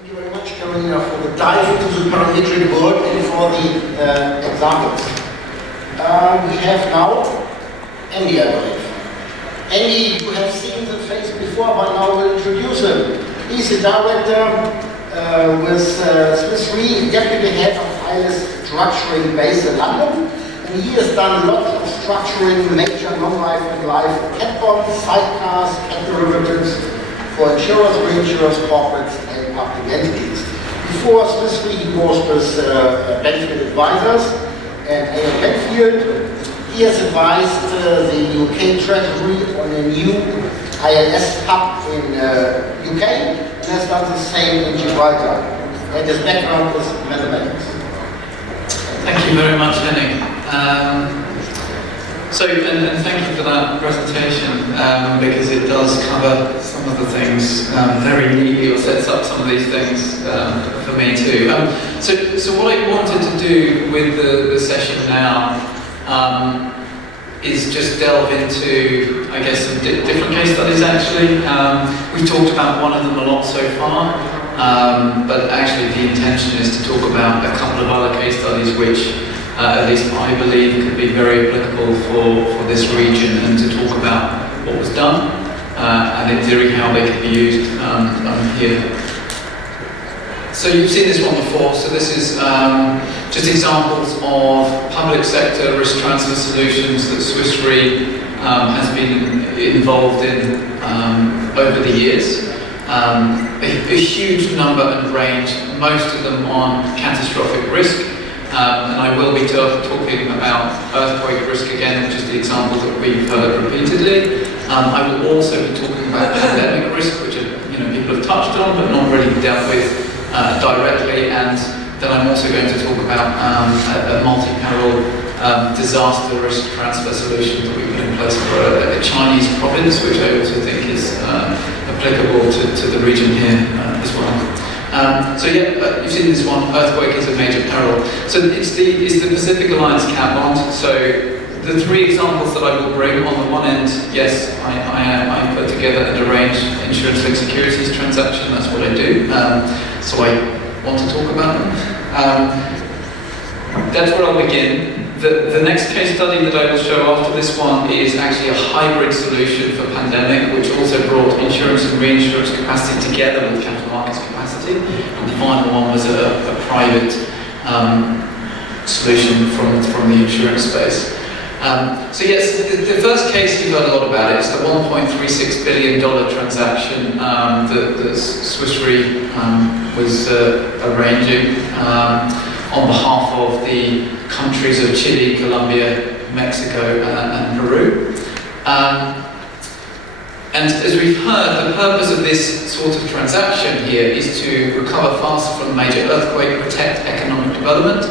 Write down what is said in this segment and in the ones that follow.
Thank you very much, Carolina, for the dive into the parametric world and for the examples. We have now Andy, I believe. Andy, you have seen the face before, but now we'll introduce him. He's the director with Swiss Re, deputy head of ILS structuring based in London. And he has done a lot of structuring major non-life and life cat bonds, sidecars, cat derivatives for insurers, reinsurers, corporates, and public entities. Before Swiss Re, he was with Benfield Advisors and A.M. Benfield. He has advised the UK Treasury on a new ILS hub in UK and has done the same in Gibraltar. And his background is mathematics. Thank you very much, Henning. And thank you for that presentation because it does cover some of the things very neatly, or sets up some of these things for me too. So what I wanted to do with the session now is just delve into, I guess, some different case studies actually. We've talked about one of them a lot so far, but actually the intention is to talk about a couple of other case studies which at least I believe could be very applicable for this region, and to talk about what was done and in theory how they could be used here. So you've seen this one before, so this is just examples of public sector risk transfer solutions that Swiss Re has been involved in over the years. A huge number and range, most of them on catastrophic risk. And I will be talking about earthquake risk again, which is the example that we've heard repeatedly. I will also be talking about pandemic risk, which people have touched on but not really dealt with directly. And then I'm also going to talk about a multi-peril disaster risk transfer solution that we put in place for a Chinese province, which I also think is applicable to the region here as well. You've seen this one, earthquake is a major peril. So it's the Pacific Alliance cat bond. So the three examples that I will bring, on the one end, yes, I put together and arrange insurance-linked securities transaction, that's what I do. So I want to talk about them. That's where I'll begin. The next case study that I will show after this one is actually a hybrid solution for pandemic, which also brought insurance and reinsurance capacity together with capital markets capacity. And the final one was a private solution from the insurance space. So yes, the first case you've heard a lot about it. It's the $1.36 billion transaction that Swiss Re was arranging on behalf of the countries of Chile, Colombia, Mexico, and Peru. And as we've heard, the purpose of this sort of transaction here is to recover faster from a major earthquake, protect economic development.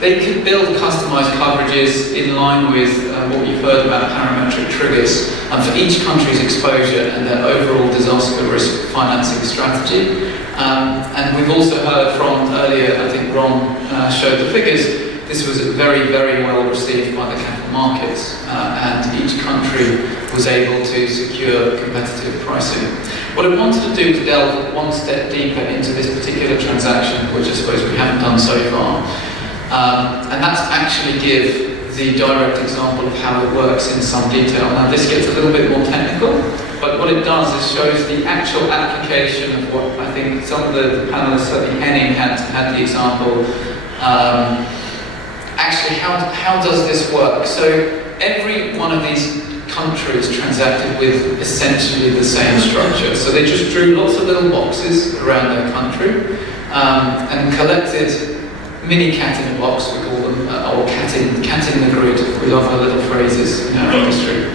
They could build customized coverages in line with what you've heard about parametric triggers for each country's exposure and their overall disaster risk financing strategy. And we've also heard from earlier, I think Ron showed the figures, this was very, very well received by the capital markets, and each country was able to secure competitive pricing. What I wanted to do to delve one step deeper into this particular transaction, which I suppose we haven't done so far, and that's actually give the direct example of how it works in some detail. Now this gets a little bit more technical, but what it does is shows the actual application of what I think some of the panelists, certainly Henning had the example. Actually, how does this work? So every one of these countries transacted with essentially the same structure. So they just drew lots of little boxes around their country and collected mini cat in a box, we call them, or cat in the grid. We love our little phrases in our industry.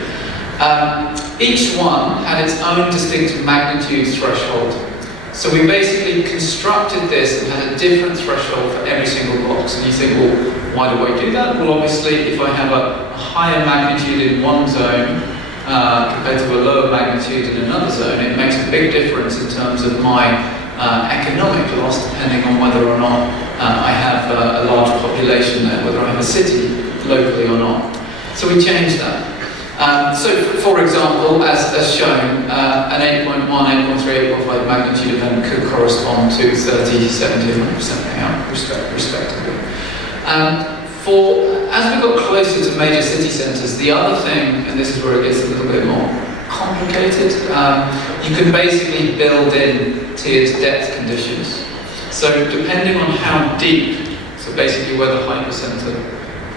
Each one had its own distinct magnitude threshold. So we basically constructed this and had a different threshold for every single box. And you think, well, why do I do that? Well, obviously, if I have a higher magnitude in one zone compared to a lower magnitude in another zone, it makes a big difference in terms of my economic loss, depending on whether or not I have a large population there, whether I have a city locally or not. So we changed that. So, for example, as shown, an 8.1, 8.3, 8.5 magnitude event could correspond to 30, 70, 100% payout, respectively. As we got closer to major city centres, the other thing, and this is where it gets a little bit more complicated, you can basically build in tiered depth conditions. So depending on how deep, so basically where the hypercentre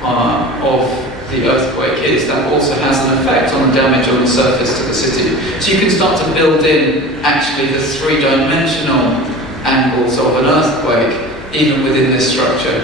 of the earthquake is, that also has an effect on the damage on the surface to the city. So you can start to build in actually the three-dimensional angles of an earthquake even within this structure.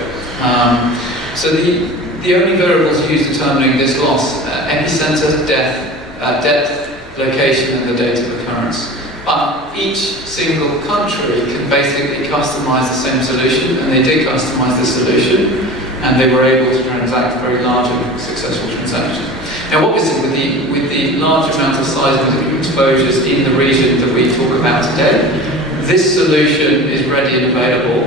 So the only variables used determining this loss, epicenter, depth, location, and the date of occurrence. But each single country can basically customize the same solution, and they did customize the solution, and they were able to transact very large and successful transactions. Now obviously with the large amount of seismic exposures in the region that we talk about today, this solution is ready and available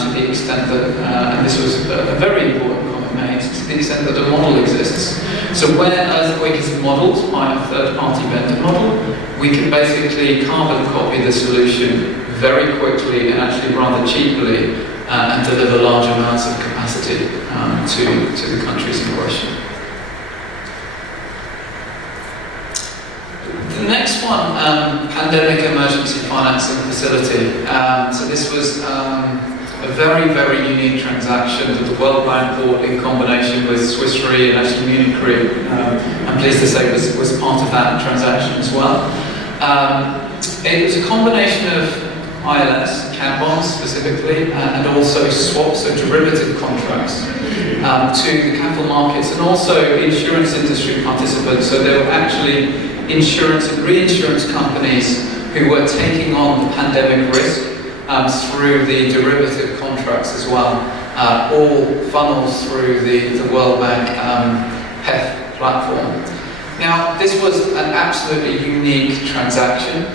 to the extent that, and this was a very important comment made, to the extent that a model exists. So when an earthquake is modelled by a third-party vendor model, we can basically carbon copy the solution very quickly and actually rather cheaply and deliver large amounts of capacity to the countries in question. The next one, pandemic emergency financing facility. So this was a very, very unique transaction that the World Bank bought in combination with Swiss Re and actually Munich Re. I'm pleased to say was part of that transaction as well. It was a combination of ILS, cat bonds specifically, and also swaps, so derivative contracts to the capital markets, and also insurance industry participants. So there were actually insurance and reinsurance companies who were taking on the pandemic risk through the derivative contracts as well, all funnels through the World Bank PEF platform. Now, this was an absolutely unique transaction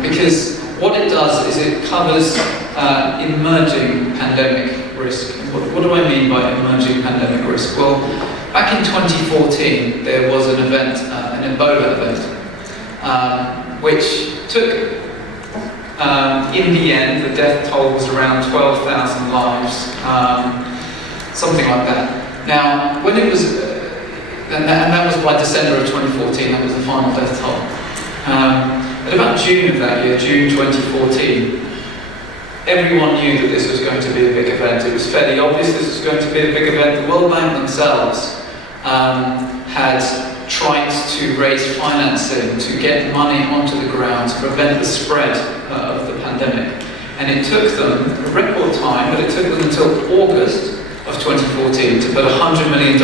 because what it does is it covers emerging pandemic risk. What do I mean by emerging pandemic risk? Well, back in 2014, there was an event, an Ebola event, which took, in the end, the death toll was around 12,000 lives, something like that. Now, when it was, and that was by December of 2014, that was the final death toll. At about June of that year, June 2014, everyone knew that this was going to be a big event. It was fairly obvious this was going to be a big event. The World Bank themselves had tried to raise financing to get money onto the ground to prevent the spread of the pandemic. And it took them a record time, but it took them until August of 2014 to put $100 million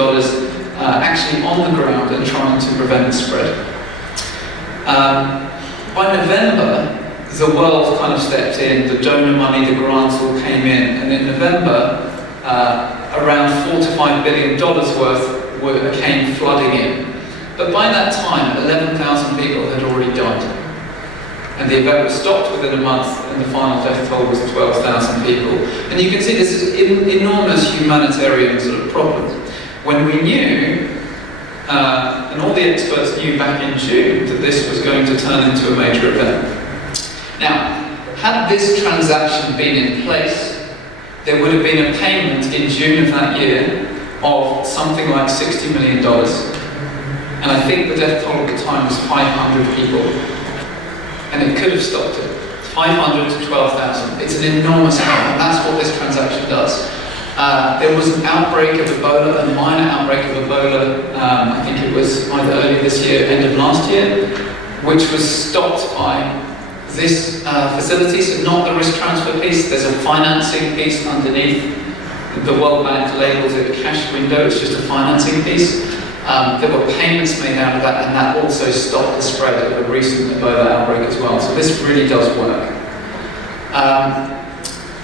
actually on the ground and trying to prevent the spread. By November, the world kind of stepped in, the donor money, the grants all came in, and in November, around $4 to $5 billion worth came flooding in. But by that time, 11,000 people had already died. And the event was stopped within a month, and the final death toll was 12,000 people. And you can see this is an enormous humanitarian sort of problem. When we knew, and all the experts knew back in June, that this was going to turn into a major event. Now, had this transaction been in place, there would have been a payment in June of that year of something like $60 million. And I think the death toll at the time was 500 people. And it could have stopped it. 500 to 12,000. It's an enormous amount, and that's what this transaction does. There was an outbreak of Ebola, a minor outbreak of Ebola, I think it was either early this year, end of last year, which was stopped by this facility, so not the risk transfer piece. There's a financing piece underneath. The World Bank labels it a cash window, it's just a financing piece. There were payments made out of that, and that also stopped the spread of a recent Ebola outbreak as well. So this really does work.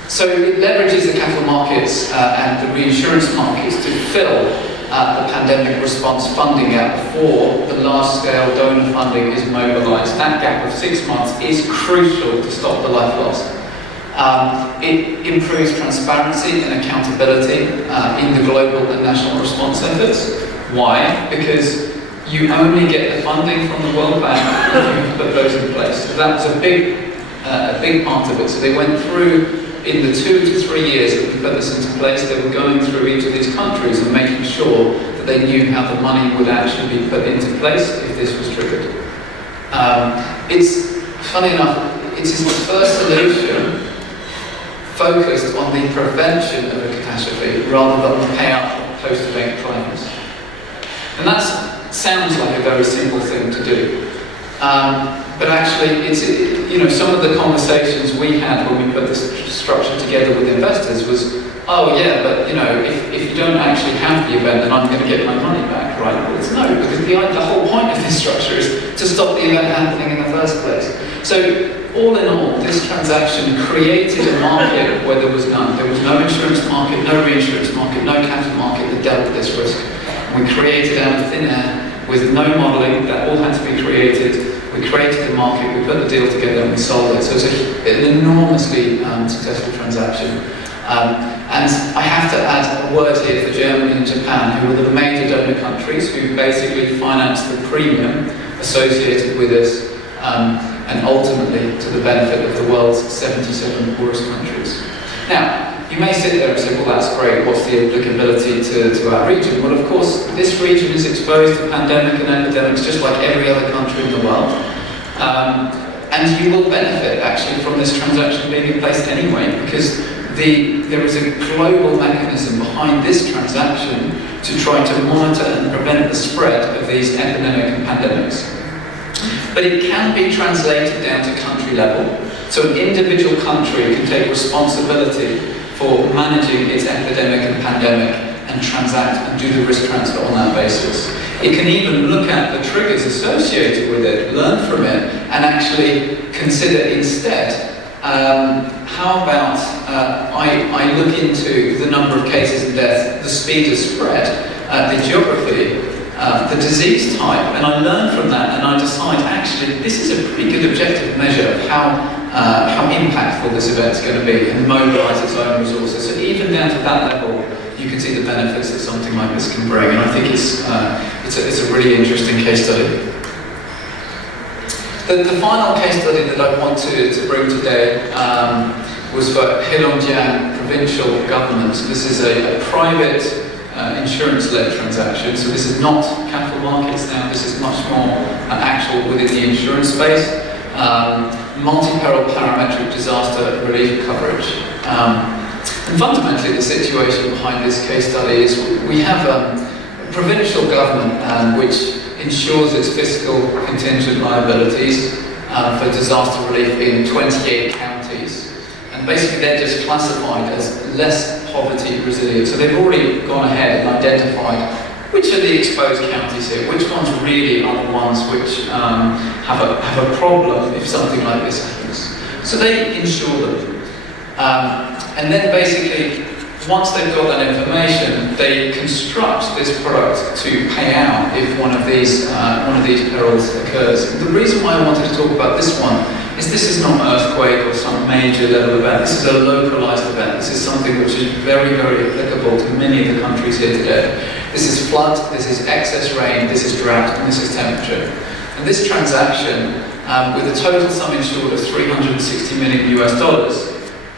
So it leverages the capital markets and the reinsurance markets to fill the pandemic response funding gap before the large-scale donor funding is mobilised. That gap of 6 months is crucial to stop the life loss. It improves transparency and accountability in the global and national response efforts. Why? Because you only get the funding from the World Bank if you put those in place. So that was a big part of it. So they went through, in the 2 to 3 years that we put this into place, they were going through each of these countries and making sure that they knew how the money would actually be put into place if this was triggered. It's, funny enough, it is the first solution focused on the prevention of a catastrophe rather than the payout of post-event claims. And that sounds like a very simple thing to do. But actually, it's, you know, some of the conversations we had when we put this structure together with investors was, oh yeah, but you know, if you don't actually have the event, then I'm going to get my money back, right? Well, it's no, because the whole point of this structure is to stop the event happening in the first place. So, all in all, this transaction created a market where there was none. There was no insurance market, no reinsurance market, no capital market that dealt with this risk. We created out of thin air with no modelling, that all had to be created. We created the market, we put the deal together and we sold it. So it's an enormously successful transaction. And I have to add a word here for Germany and Japan, who were the major donor countries who basically financed the premium associated with this, and ultimately to the benefit of the world's 77 poorest countries. Now, you may sit there and say, well, that's great, what's the applicability to our region? Well, of course, this region is exposed to pandemic and epidemics just like every other country in the world. And you will benefit, actually, from this transaction being in place anyway, because there is a global mechanism behind this transaction to try to monitor and prevent the spread of these epidemic and pandemics. But it can be translated down to country level. So an individual country can take responsibility for managing its epidemic and pandemic and transact and do the risk transfer on that basis. It can even look at the triggers associated with it, learn from it, and actually consider instead, how about I look into the number of cases and deaths, the speed of spread, the geography, the disease type, and I learn from that and I decide actually this is a pretty good objective measure of how impactful this event is going to be and mobilise its own resources. So even down to that level, you can see the benefits that something like this can bring, and I think it's a really interesting case study. The final case study that I want to bring today was for Heilongjiang provincial government. This is a private insurance-led transaction, so this is not capital markets now, this is much more actual within the insurance space. Multi-peril parametric disaster relief coverage. And fundamentally the situation behind this case study is we have a provincial government which ensures its fiscal contingent liabilities for disaster relief in 28 counties. And basically they're just classified as less poverty resilient. So they've already gone ahead and identified which are the exposed counties here, which ones really are the ones which have a problem if something like this happens. So they insure them. And then basically, once they've got that information, they construct this product to pay out if one of these perils occurs. The reason why I wanted to talk about this one is this is not an earthquake or some major level event. This is a localized event. This is something which is very, very applicable to many of the countries here today. This is flood, this is excess rain, this is drought, and this is temperature. And this transaction, with a total sum insured of $360 million US,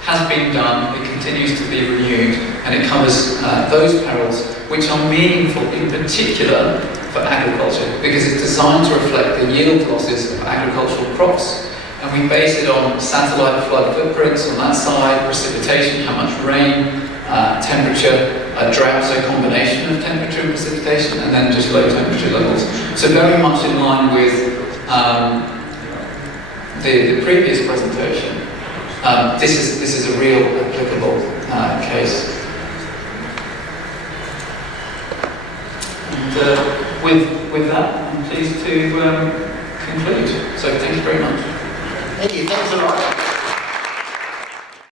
has been done, it continues to be renewed, and it covers those perils which are meaningful in particular for agriculture, because it's designed to reflect the yield losses of agricultural crops. And we base it on satellite flood footprints on that side, precipitation, how much rain, temperature, drought, so a combination of temperature and precipitation, and then just low temperature levels. So very much in line with the previous presentation. This is a real applicable case. And with that, I'm pleased to conclude. So thank you very much. Thank you, thanks a lot.